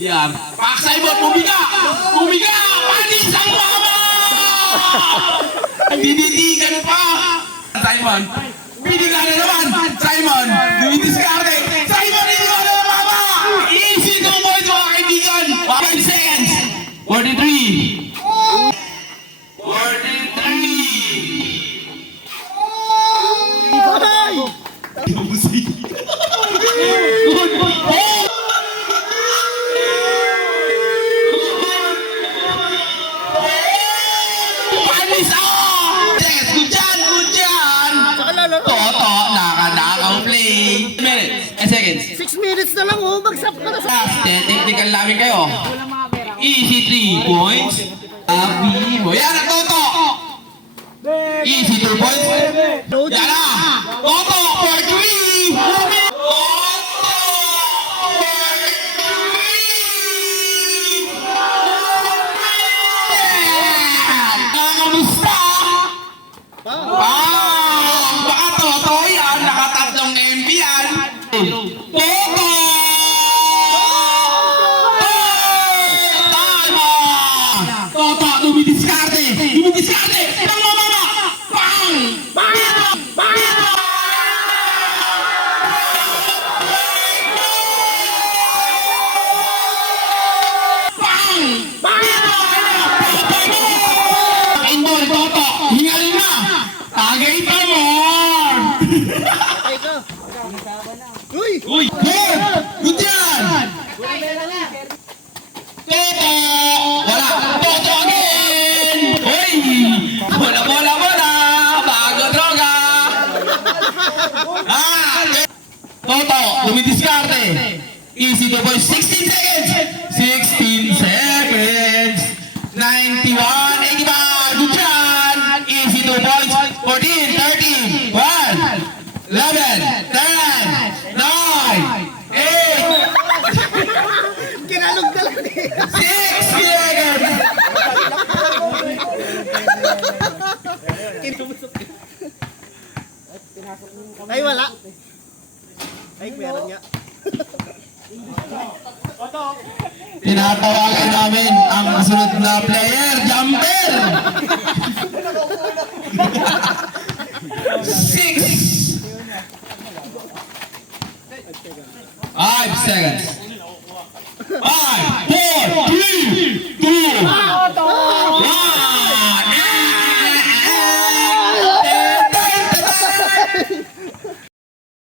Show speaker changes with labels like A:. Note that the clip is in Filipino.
A: Yan. Pak Simon, bumiga! Bumiga! Panis ang mama! Diditigan pa! Simon, biniga na naman! Simon, dumidiskarte! Simon, hindi ko na mama! Easy two points mga kaibigan! 5 seconds! 43! 43! Panis ako! Yes, good dyan, good dyan! Toto, naka-knockout play. Minutes and seconds.
B: 6 minutes na lang, oh. Magsap ka na sa...
A: Last, technical namin kayo. Easy 3 points. Abi mo. Yan ang Toto! Easy 2 points. Yan Toto! Hingal na! Tagay pa mo!
B: Patay ka. Uy!
A: Uy! Ah! Toto! Dumidiskarte! Easy to boy. 16 seconds! 16 seconds! 91! 85! Good yan! Easy to points! 14! 13! 1! 11! 10! 9! 8!
B: Kinalog na lang eh.
A: Six seconds!
B: Ay, wala. Ay, meron nga.
A: Tinatawagan namin ang kasunod na player, Jumper! Six! Five seconds. Five, four, three, two,